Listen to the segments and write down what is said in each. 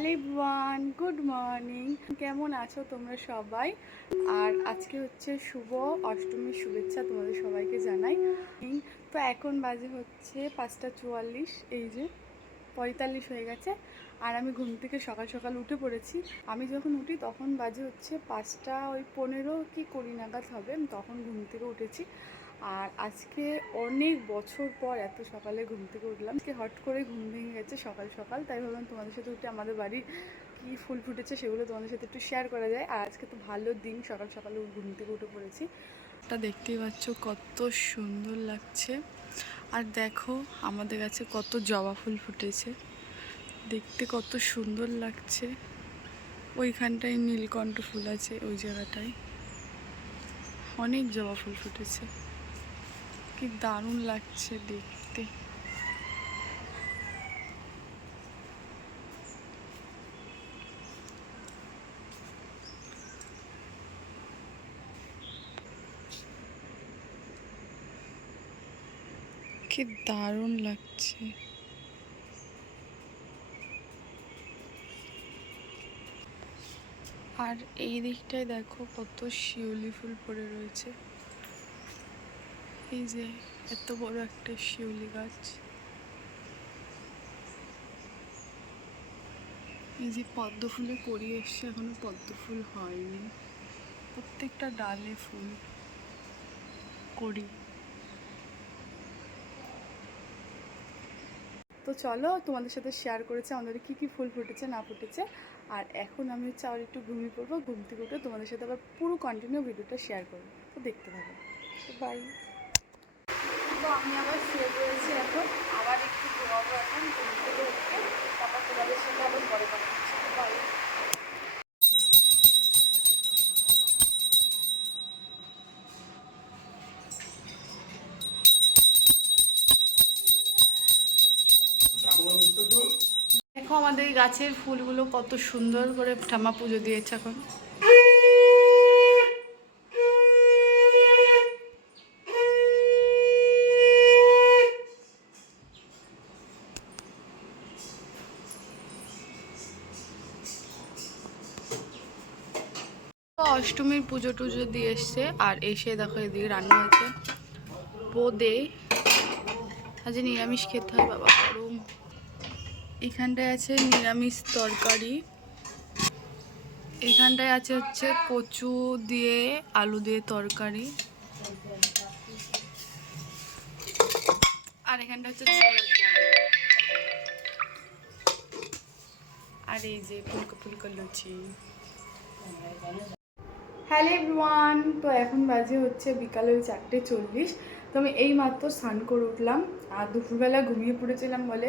Hello everyone, good morning. কেমন আছো তোমরা সবাই? আর আজকে হচ্ছে শুভ অষ্টমীর শুভেচ্ছা তোমাদের সবাইকে জানাই। তো এখন বাজে হচ্ছে পাঁচটা চুয়াল্লিশ, এই যে পঁয়তাল্লিশ হয়ে গেছে। আর আমি ঘুম থেকে সকাল সকাল উঠে পড়েছি। আমি যখন উঠি তখন বাজে হচ্ছে পাঁচটা ওই পনেরো কি কুড়ি নাগাদ হবে তখন ঘুম থেকে উঠেছি। আর আজকে অনেক বছর পর এত সকালে ঘুম থেকে উঠলাম। আজকে হট করে ঘুম ভেঙে গেছে সকাল সকাল, তাই ভাবলাম তোমাদের সাথে উঠে আমাদের বাড়ির কী ফুল ফুটেছে সেগুলো তোমাদের সাথে একটু শেয়ার করা যায়। আর আজকে তো ভালো দিন, সকাল সকালে ঘুম থেকে উঠে পড়েছি। তা দেখতেই পাচ্ছ কত সুন্দর লাগছে। আর দেখো আমাদের কাছে কত জবা ফুল ফুটেছে। দেখতে কত সুন্দর লাগছে। ওইখানটায় নীলকণ্ঠ ফুল আছে, ওই জায়গাটায়। অনেক জবা ফুল ফুটেছে। কি দারুণ লাগছে দেখতে। কি দারুণ লাগছে। আর এই দিকটায় দেখো কত শিউলি ফুল পড়ে রয়েছে। এই যে এত বড় একটা শিউলি গাছ। এই যে পদ্ম ফুলে করি এসছে, এখনও পদ্ম ফুল হয়নি। প্রত্যেকটা ডালে ফুল করি। তো চলো তোমাদের সাথে শেয়ার করেছে, আমাদের কি কি ফুল ফুটেছে, না ফুটেছে। আর এখন আমি হচ্ছে আবার একটু ঘুমিয়ে পড়ব, ঘুম থেকে উঠে তোমাদের সাথে আবার পুরো কন্টিনিউ ভিডিওটা শেয়ার করব। তো দেখতে থাকো। বাই তো আমি আবার শুয়ে পড়েছি এখন। আবার একটু ঘুমাবো এখন ঘুম থেকে উঠে তারপর তোমাদের সাথে আবার পরে কথা হচ্ছে। বাই দেখো আমাদের এই গাছের ফুলগুলো কত সুন্দর করে ঠামা পুজো দিয়েছে এখন। অষ্টমীর পুজো টুজো দিয়ে এসছে, আর এসে দেখো এদিকে রান্না হয়েছে। বোদে আজ নিরামিষ খেতে হয়, বাবা, গরম। এখানটায় আছে নিরামিষ তরকারি। এখানটায় আছে হচ্ছে কচু দিয়ে আলু দিয়ে তরকারি। আর এখানটা হচ্ছে আর এই যে ফুলকো ফুলকো লুচি। হ্যালো এভরিওয়ান, তো এখন বাজে হচ্ছে বিকালে ওই চারটে চল্লিশ, তো আমি এই মাত্র স্নান করে উঠলাম, আর দুপুরবেলা ঘুমিয়ে পড়েছিলাম বলে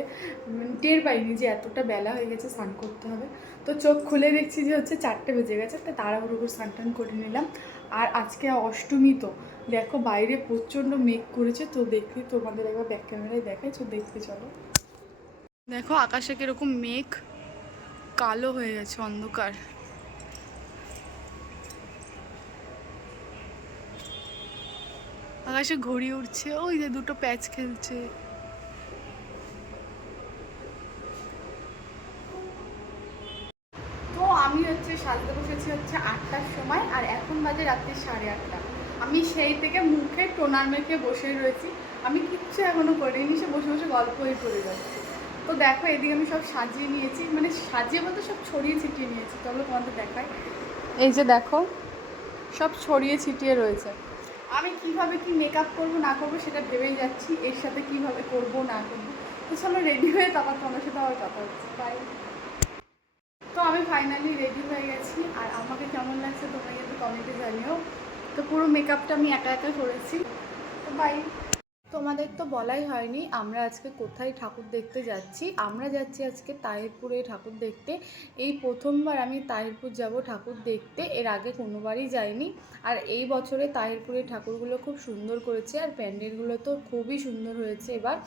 টের পাইনি যে এতটা বেলা হয়ে গেছে স্নান করতে হবে। তো চোখ খুলে দেখছি যে হচ্ছে চারটে বেজে গেছে তো তাড়াহুড়ো করে স্নান টান করে নিলাম। আর আজকে অষ্টমী তো, দেখো বাইরে প্রচণ্ড মেঘ করেছে, তো দেখি তোমাদের একবার ব্যাক ক্যামেরায় দেখাই, তো দেখতে চলো। দেখো আকাশে কীরকম মেঘ, কালো হয়ে গেছে অন্ধকার। আকাশে ঘড়ি উঠছে ওই যে দুটো প্যাচ খেলছে। তো আমি হচ্ছে সাজতে বসেছি হচ্ছে আটটার সময়, আর এখন বাজে রাত্রি সাড়ে আটটা। আমি সেই থেকে মুখে টোনার মেখে বসে রয়েছি। আমি কিচ্ছু এখনও করিনি, সে বসে বসে গল্পই করে যাচ্ছি। তো দেখো, এদিকে আমি সব সাজিয়ে নিয়েছি মানে সাজিয়ে বলতে সব ছড়িয়ে ছিটিয়ে নিয়েছি। চলো তোমাদের দেখাই। এই যে দেখো, সব ছড়িয়ে ছিটিয়ে রয়েছে। আমি কীভাবে কি মেকআপ করব, না করব সেটা ভেবেই যাচ্ছি, এর সাথে কীভাবে করব, না করব। তো চলো রেডি হয়ে তারপর তোমার সাথে আবার কথা হচ্ছে। বাই তো আমি ফাইনালি রেডি হয়ে গেছি, আর আমাকে কেমন লাগছে তোমরা কিন্তু কমেন্টে জানিও। তো পুরো মেকআপটা আমি একা একা করেছি। তো বাই তোমাদের তো বলাই হয়নি, আমরা আজকে কোথায় ঠাকুর দেখতে যাচ্ছি? আমরা যাচ্ছি আজকে তাহিরপুরে ঠাকুর দেখতে। এই প্রথমবার আমি তাহিরপুর যাব ঠাকুর দেখতে, এর আগে কোনোবারই যাইনি। আর এই বছরে তাহিরপুরের ঠাকুরগুলো খুব সুন্দর করেছে, আর প্যান্ডেলগুলো তো খুবই সুন্দর হয়েছে এবার।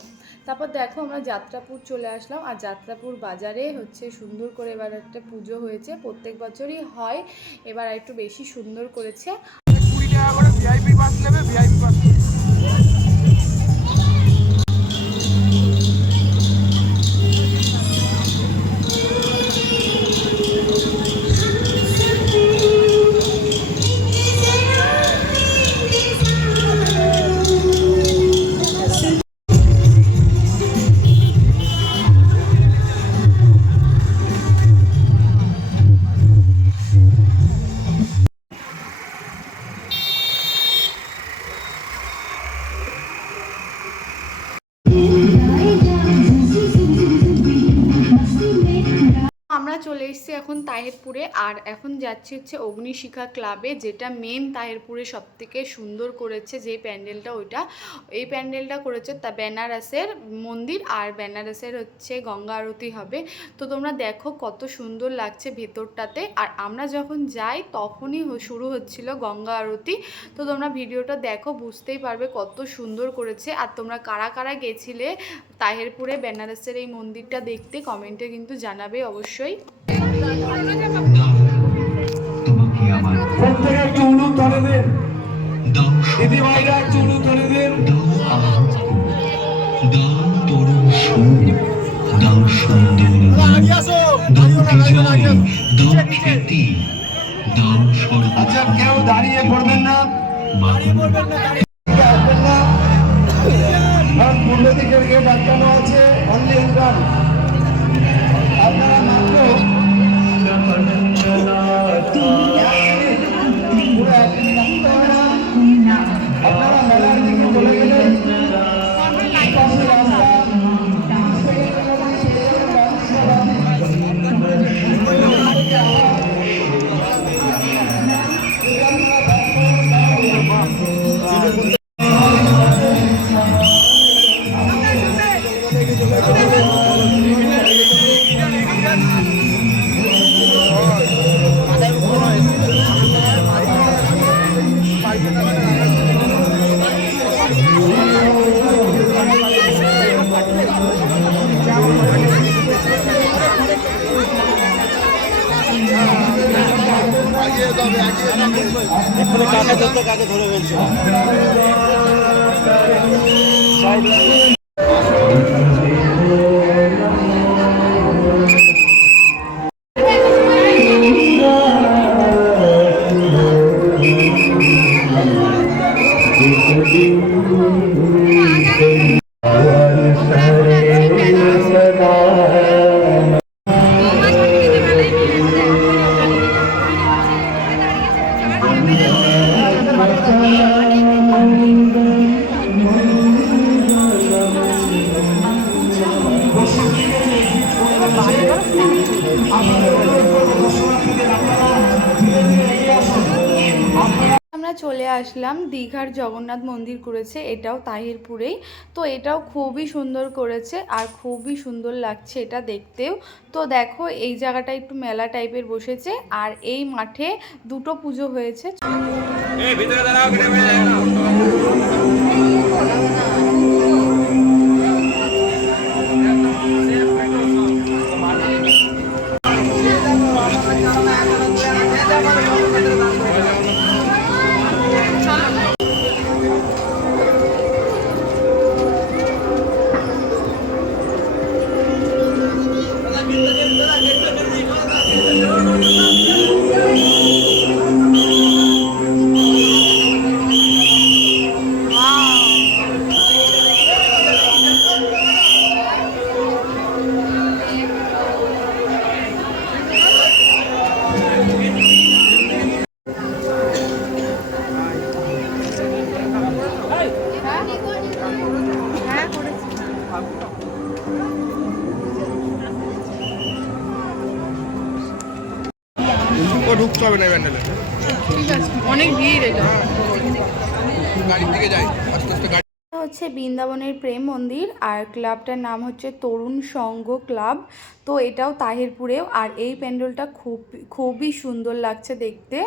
তারপর দেখো আমরা যাত্রাপুর চলে আসলাম, আর যাত্রাপুর বাজারে হচ্ছে সুন্দর করে এবার একটা পুজো হয়েছে, প্রত্যেক বছরই হয়, এবার একটু বেশি সুন্দর করেছে। কুড়ি টাকা করে ভিআইপি পাস নেবে ভিআইপি পাস এখন তাহেরপুরে, আর এখন যাচ্ছি হচ্ছে অগ্নিশিখা ক্লাবে যেটা মেন তাহেরপুরে সব থেকে সুন্দর করেছে যে প্যান্ডেলটা ওইটা। এই প্যান্ডেলটা করেছে তা বেনারসের মন্দির, আর বেনারসের হচ্ছে গঙ্গা আরতি হবে। তো তোমরা দেখো কত সুন্দর লাগছে ভেতরটাতে। আর আমরা যখন যাই, তখনই শুরু হচ্ছিল গঙ্গা আরতি। তো তোমরা ভিডিওটা দেখো, বুঝতেই পারবে কত সুন্দর করেছে। আর তোমরা কারা কারা গেছিলে তাহেরপুরে, বেনারসের এই মন্দিরটা দেখতে কমেন্টে কিন্তু জানাবে অবশ্যই। তোমাকে আমার প্রত্যেকে একটু উলু ধরে দিন। দিদি ভাইরা একটু উলু ধরে দিন। দাও আহত দাও তরুণ সুর। দাও সুন্দর দাও বিজয়। দাও খ্যাতি। দাও আচ্ছা কেউ দাঁড়িয়ে পড়বেন না। মাগো আসবেন না পূর্ব দিকের গেট আটকানো আছে? অনলি এক্ষুনি কাকে ধরতে ধরে বলছে? 감사합니다. চলে আসলাম। দীঘার জগন্নাথ মন্দির করেছে, এটাও তাহিরপুরেই। তো এটাও খুবই সুন্দর করেছে আর খুবই সুন্দর লাগছে এটা দেখতেও। তো দেখো, এই জায়গাটা একটু মেলা টাইপের বসেছে আর এই মাঠে দুটো পুজো হয়েছে। হ্যাঁ করেছি ও ঢুকতে হবে না ব্যান্ডেলে? অনেক ভিড় এটা। গাড়ির দিকে যাই আস্তে আস্তে গাড়ি হচ্ছে বৃন্দাবনের প্রেম মন্দির আর ক্লাবটার নাম হচ্ছে তরুণ সংঘ ক্লাব। তো এটাও তাহিরপুরেও আর এই প্যান্ডেলটা খুব খুবই সুন্দর লাগছে দেখতে।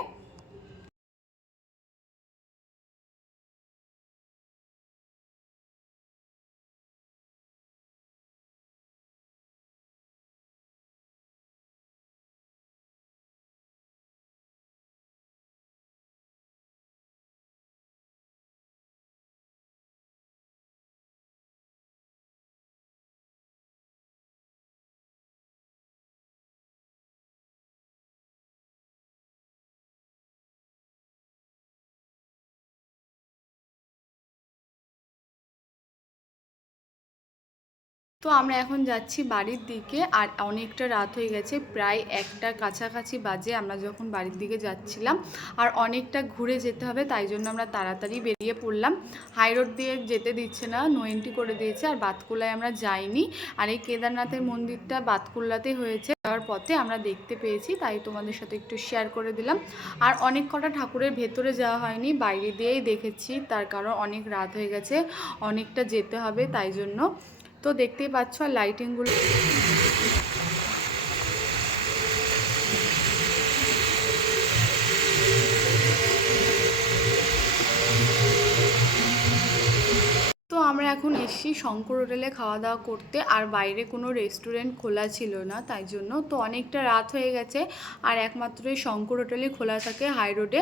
তো আমরা এখন যাচ্ছি বাড়ির দিকে আর অনেকটা রাত হয়ে গেছে, প্রায় একটা কাছাকাছি বাজে আমরা যখন বাড়ির দিকে যাচ্ছিলাম আর অনেকটা ঘুরে যেতে হবে তাই জন্য আমরা তাড়াতাড়ি বেরিয়ে পড়লাম। হাই রোড দিয়ে যেতে দিচ্ছে না, নো এন্ট্রি করে দিয়েছে আর বাতকুল্লায় আমরা যাইনি। আর এই কেদারনাথের মন্দিরটা বাতকুল্লাতে হয়েছে, যাওয়ার পথে আমরা দেখতে পেয়েছি তাই তোমাদের সাথে একটু শেয়ার করে দিলাম। আর অনেক কটা ঠাকুরের ভেতরে যাওয়া হয়নি, বাইরে দিয়েই দেখেছি, তার কারণ অনেক রাত হয়ে গেছে, অনেকটা যেতে হবে তাই জন্য। তো দেখতেই পাচ্ছ আর লাইটিংগুলো আমরা এখন এসছি শঙ্কর হোটেলে খাওয়া দাওয়া করতে, আর বাইরে কোনো রেস্টুরেন্ট খোলা ছিল না, তাই জন্য। তো অনেকটা রাত হয়ে গেছে, আর একমাত্র শঙ্কর হোটেলে খোলা থাকে হাই রোডে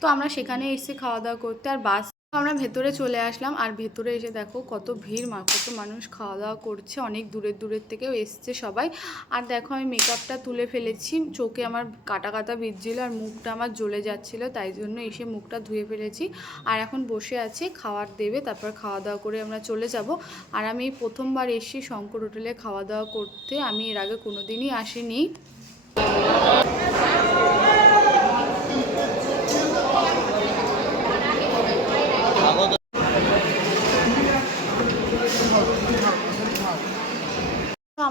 তো আমরা সেখানে এসেছি খাওয়া দাওয়া করতে, আর বাস আমরা ভেতরে চলে আসলাম আর ভেতরে এসে দেখো কত ভিড়, মা, কত মানুষ খাওয়া দাওয়া করছে, অনেক দূরের দূরের থেকেও এসছে সবাই। আর দেখো আমি মেকআপটা তুলে ফেলেছি, চোখে আমার কাটা কাটা বিজছিল আর মুখটা আমার জ্বলে যাচ্ছিল, তাই জন্য এসে মুখটা ধুয়ে ফেলেছি। আর এখন বসে আছি, খাওয়ার দেবে, তারপর খাওয়া দাওয়া করে আমরা চলে যাব। আর আমি প্রথমবার এসেছি শঙ্কর হোটেলে খাওয়া দাওয়া করতে, আমি এর আগে কোনো দিনই আসিনি।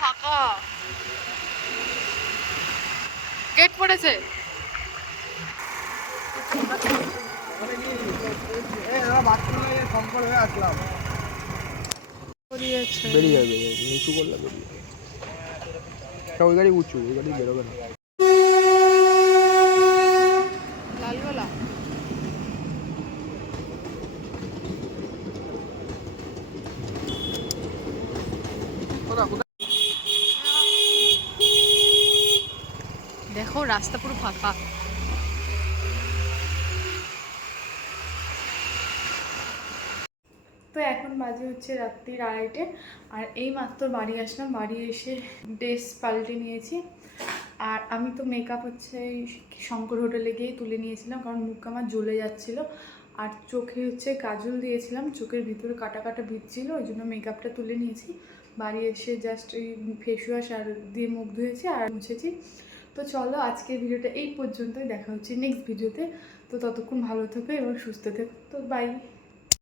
ফাঁকা। গেট পড়েছে। বেরিয়ে যাবে, নিচু করলে বেরিয়ে ওই গাড়ি উঁচু, ওই গাড়ি বেরোবে না লালগোলা দেখো রাস্তা পুরো ফাঁকা। তো এখন বাজে হচ্ছে রাত্রির আড়াইটে, আর এই মাত্র বাড়ি আসলাম। বাড়ি এসে ড্রেস পাল্টে নিয়েছি। আর আমি তো মেকআপ হচ্ছে শঙ্কর হোটেলে গিয়েই তুলে নিয়েছিলাম, কারণ মুখ আমার জ্বলে যাচ্ছিল। আর চোখে হচ্ছে কাজল দিয়েছিলাম, চোখের ভিতরে কাটা কাটা ভিজছিল ওই জন্য মেকআপটা তুলে নিয়েছি। বাড়ি এসে জাস্ট ওই ফেস ওয়াশ আর দিয়ে মুখ ধুয়েছি আর মুছেছি। তো চলো আজকের ভিডিওটা এই পর্যন্তই। দেখা হচ্ছে নেক্সট ভিডিওতে তো। ততক্ষণ ভালো থেকো এবং সুস্থ থেকো। তো বাই